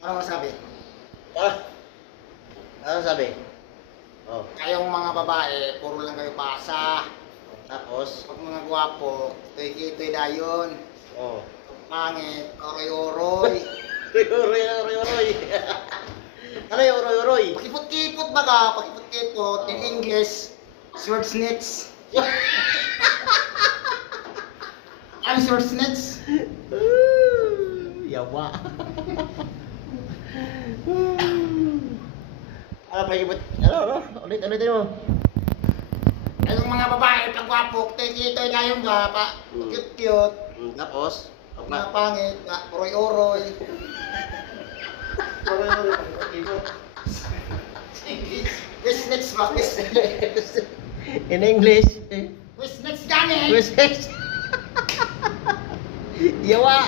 Ano masabi? Ah, ano sabi? Oh, Kayong mga babae, puro lang kayo pasa. tapos, Pag mga gwapo, toy-kitoy dayon. oh. Pangit, oroy-oroy. Roy, roy, roy. Ano yung roy, roy? Pakipot-kipot ba ka? Pakipot-kipot. In English, sword snitch. Ano sword snitch? Yawa. Ano pa yung ano? Ulit mo. Kayong mga babae, pag gwapo, toy-kitoy dayon ba? Cute-cute. Tapos, Mga pangit, oroy-oroy. Wisnitch ba? Wisnitch. in English, Wisnitch gani! Yawa.